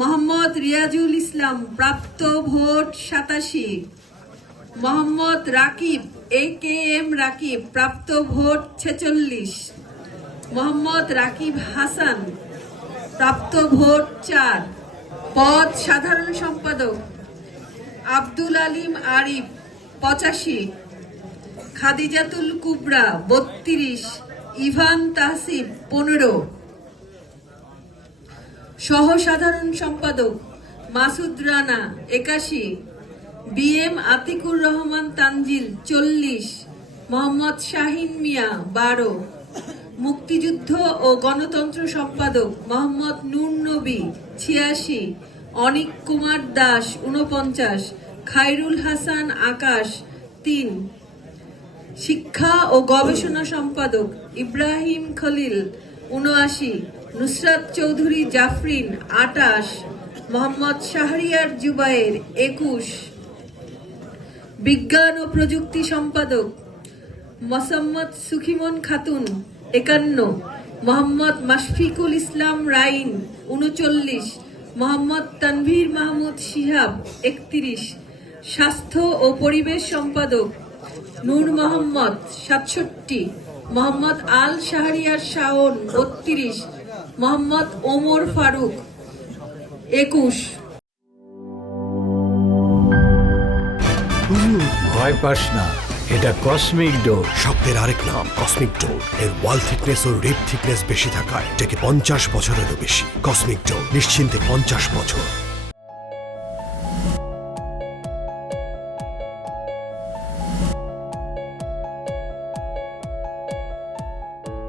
মোহাম্মদ রিয়াজুল ইসলাম, প্রাপ্ত vote 87। Mohammad Rakib AKM Rakib, প্রাপ্ত vote 46। Mohammad Rakib Hasan, প্রাপ্ত ভোট 4। পদ সাধারণ সম্পাদক আব্দুল আলিম আরিফ 85, খাদিজাতুল কুবরা 32, ইভান তাহসিব 15। সহ সাধারণ সম্পাদক মাসুদ রানা 81, BM আতিকুর রহমান তানজিল 40, মোহাম্মদ শাহিন মিয়া 12। মুক্তিযুদ্ধ ও গণতন্ত্র সম্পাদক মোহাম্মদ নূর নবী 86, অনিক কুমার দাস 49, খায়রুল হাসান আকাশ 3। শিক্ষা ও গবেষণা সম্পাদক ইব্রাহিম খলিল 79, নুসরাত চৌধুরী জাফরিন 28, মোহাম্মদ শাহরিয়ার জুবায়ের 21। বিজ্ঞান ও প্রযুক্তি সম্পাদক মোসাম্মদ সুখিমন খাতুন 51, মোহাম্মদ মাশফিকুল ইসলাম রাইন 39, মোহাম্মদ তানভীর মাহমুদ শিহাব 31। স্বাস্থ্য ও পরিবেশ সম্পাদক নূর মোহাম্মদ 67, মোহাম্মদ আল শাহরিয়ার শাওন 32, মোহাম্মদ ওমর ফারুক 21। ভয় পাস না, এটা কসমিক ডোর। শব্দের আরেক নাম কসমিক ডোর। এর ওয়াল থিকনেস ও রিপ থিকনেস বেশি থাকায় এটাকে 50 বছরেরও বেশি। কসমিক ডোর, নিশ্চিন্তে 50 বছর।